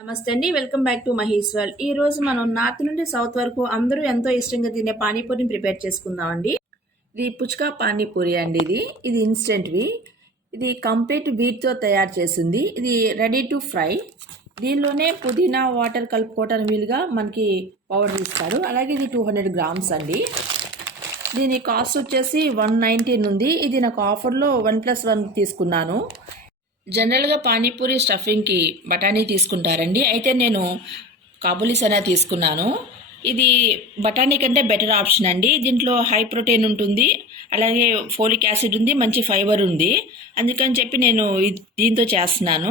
నమస్తే అండి, welcome back to Mahesh world. ఈ రోజు మనం నార్త్ నుండి సౌత్ వరకు అందరూ ఎంతో ఇష్టంగా తినే పానీపూరిని ప్రిపేర్ చేసుకుందాం అండి. ఇది పుచ్కా పానీపూరి అండి. ఇది ఇన్స్టెంట్వి. ఇది కంప్లీట్ వీట్తో తయారు చేసింది. ఇది రెడీ టు ఫ్రై. దీనిలోనే పుదీనా వాటర్ కలుపుకోవటానికి వీలుగా మనకి పౌడర్ ఇస్తారు. అలాగే ఇది 200 గ్రామ్స్ అండి. దీని కాస్ట్ వచ్చేసి 119 ఉంది. ఇది నాకు ఆఫర్లో 1+1 తీసుకున్నాను. జనరల్గా పానీపూరి స్టఫింగ్కి బఠానీ తీసుకుంటారండి. అయితే నేను కాబూలీ సనా తీసుకున్నాను. ఇది బఠానీ కంటే బెటర్ ఆప్షన్ అండి. దీంట్లో హై ప్రోటీన్ ఉంటుంది, అలాగే ఫోలిక్ యాసిడ్ ఉంది, మంచి ఫైబర్ ఉంది. అందుకని చెప్పి నేను దీంతో చేస్తున్నాను.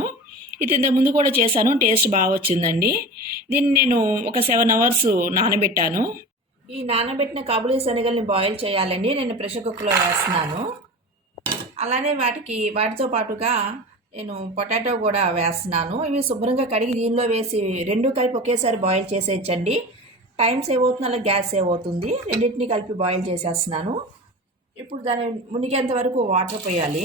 ఇది ఇంతకుముందు కూడా చేశాను, టేస్ట్ బాగా వచ్చిందండి. దీన్ని నేను ఒక 7 అవర్స్ నానబెట్టాను. ఈ నానబెట్టిన కాబూలీ శనగల్ని బాయిల్ చేయాలండి. నేను ప్రెషర్ కుక్కర్లో వేస్తున్నాను. అలానే వాటితో పాటుగా నేను పొటాటో కూడా వేస్తున్నాను. ఇవి శుభ్రంగా కడిగి దీనిలో వేసి రెండు కలిపి ఒకేసారి బాయిల్ చేసేయచ్చండి. టైం సేవ్ అవుతుంది, అలా గ్యాస్ సేవ్ అవుతుంది. రెండింటిని కలిపి బాయిల్ చేసేస్తున్నాను. ఇప్పుడు దాన్ని మునిగేంత వరకు వాటర్ పోయాలి.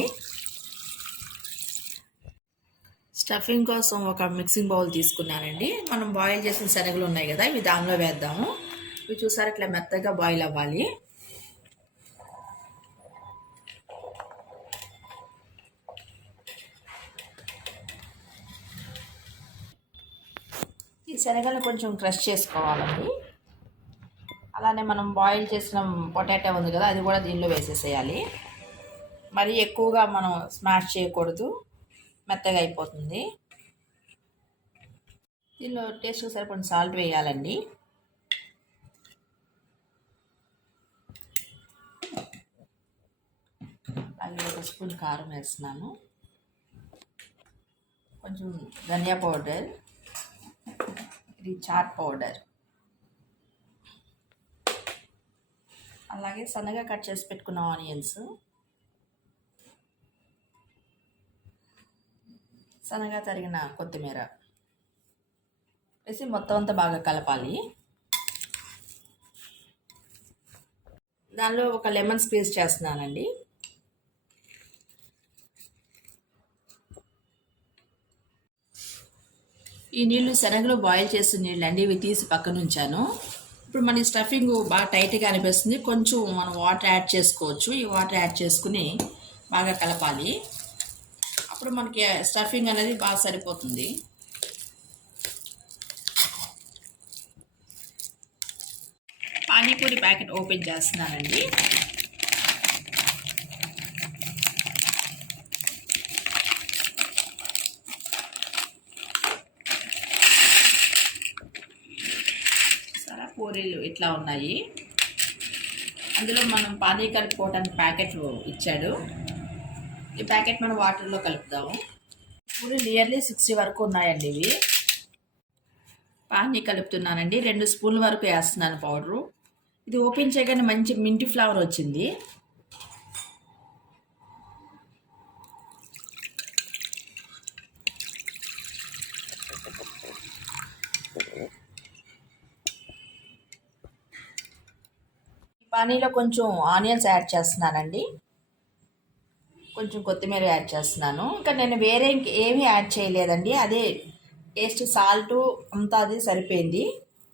స్టఫింగ్ కోసం ఒక మిక్సింగ్ బౌల్ తీసుకున్నానండి. మనం బాయిల్ చేసిన శనగలు ఉన్నాయి కదా, ఇవి దానిలో వేద్దాము. ఇవి చూసారు, ఇట్లా మెత్తగా బాయిల్ అవ్వాలి. ఈ శనగలను కొంచెం క్రష్ చేసుకోవాలండి. అలానే మనం బాయిల్ చేసిన పొటాటో ఉంది కదా, అది కూడా దీనిలో వేసేసేయాలి. మరీ ఎక్కువగా మనం స్మాష్ చేయకూడదు, మెత్తగా అయిపోతుంది. దీనిలో టేస్ట్కి సరిపడిన సాల్ట్ వేయాలండి. అలాగే 1 స్పూన్ కారం వేస్తున్నాను. కొంచెం ధనియా పౌడర్, ఇది చాట్ పౌడర్, అలాగే సన్నగా కట్ చేసి పెట్టుకున్న ఆనియన్స్, సన్నగా తరిగిన కొత్తిమీర వేసి మొత్తం అంతా బాగా కలపాలి. దానిలో ఒక లెమన్ స్క్వీజ్ చేస్తున్నానండి. ఈ నీళ్లు శనగలు బాయిల్ చేసిన నీళ్ళు అండి. ఇవి తీసి పక్కన ఉంచాను. ఇప్పుడు మన స్టఫింగ్ బాగా టైట్గా అనిపిస్తుంది. కొంచెం మనం వాటర్ యాడ్ చేసుకోవచ్చు. ఈ వాటర్ యాడ్ చేసుకుని బాగా కలపాలి. అప్పుడు మనకి స్టఫింగ్ అనేది బాగా సరిపోతుంది. పానీపూరి ప్యాకెట్ ఓపెన్ చేస్తున్నానండి. పూరీలు ఇట్లా ఉన్నాయి. అందులో మనం పానీ కలుపుకోవడానికి ప్యాకెట్ ఇచ్చాడు. ఈ ప్యాకెట్ మనం వాటర్లో కలుపుదాము. పూరి నియర్లీ 60 వరకు ఉన్నాయండి. ఇవి పానీ కలుపుతున్నానండి. 2 స్పూన్ల వరకు వేస్తున్నాను పౌడరు. ఇది ఓపెన్ చేయగానే మంచి మింటి ఫ్లేవర్ వచ్చింది. పానీలో కొంచెం ఆనియన్స్ యాడ్ చేస్తున్నానండి. కొంచెం కొత్తిమీర యాడ్ చేస్తున్నాను. ఇంకా నేను వేరే ఏమీ యాడ్ చేయలేదండి. అదే టేస్ట్, సాల్ట్ అంతా అది సరిపోయింది.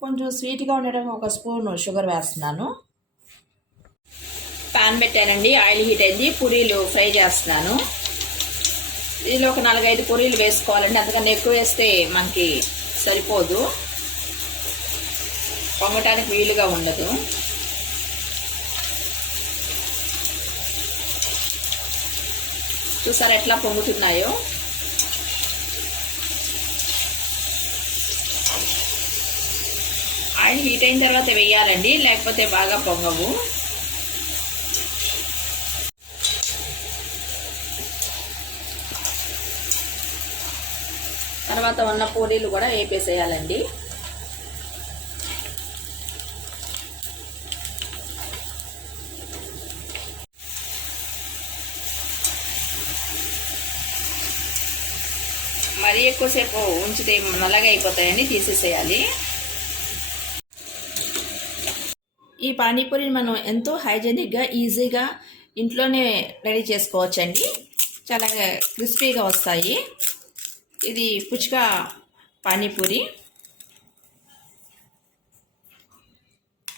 కొంచెం స్వీట్గా ఉండడం 1 స్పూన్ షుగర్ వేస్తున్నాను. పాన్ పెట్టానండి, ఆయిల్ హీట్ అయింది. పూరీలు ఫ్రై చేస్తున్నాను. దీనిలో ఒక 4-5 పూరీలు వేసుకోవాలండి. అందుకని ఎక్కువ వేస్తే మనకి సరిపోదు, పొంగటానికి వీలుగా ఉండదు. చూసారా ఎట్లా పొంగుతున్నాయో. ఆయిల్ హీట్ అయిన తర్వాత వేయాలండి, లేకపోతే బాగా పొంగవు. తర్వాత ఉన్న పూరీలు కూడా వేపేసేయాలండి. మరీ ఎక్కువసేపు ఉంచితే నల్లగా అయిపోతాయని తీసేసేయాలి. ఈ పానీపూరిని మనం ఎంతో హైజెనిక్గా, ఈజీగా ఇంట్లోనే రెడీ చేసుకోవచ్చండి. చాలా క్రిస్పీగా వస్తాయి. ఇది పుచ్కా పానీపూరి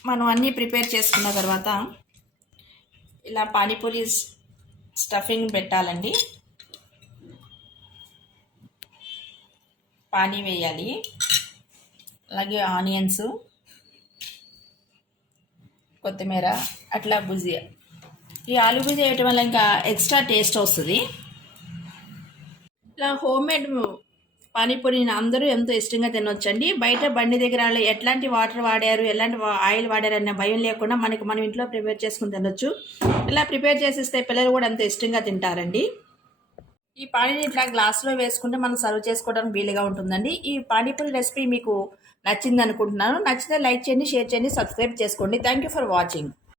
మనం అన్నీ ప్రిపేర్ చేసుకున్న తర్వాత ఇలా పానీపూరి స్టఫింగ్ పెట్టాలండి. పానీ వేయాలి, అలాగే ఆనియన్స్, కొత్తిమీర, అట్లా భుజియా. ఈ ఆలు భుజియా వేయటం వల్ల ఇంకా ఎక్స్ట్రా టేస్ట్ వస్తుంది. ఇలా హోమ్మేడ్ పానీపూరిని అందరూ ఎంతో ఇష్టంగా తినొచ్చండి. బయట బండి దగ్గర ఎట్లాంటి వాటర్ వాడారు, ఎలాంటి ఆయిల్ వాడారు అన్న భయం లేకుండా మనం ఇంట్లో ప్రిపేర్ చేసుకుని తినొచ్చు. ఇలా ప్రిపేర్ చేసిస్తే పిల్లలు కూడా ఎంతో ఇష్టంగా తింటారండి. ఈ పానీని ఇట్లా గ్లాస్లో వేసుకుంటే మనం సర్వ్ చేసుకోవడానికి వీలుగా ఉంటుందండి. ఈ పానీపూరి రెసిపీ మీకు నచ్చింది అనుకుంటున్నాను. నచ్చితే లైక్ చేయండి, షేర్ చేయండి, సబ్స్క్రైబ్ చేసుకోండి. Thank you for watching.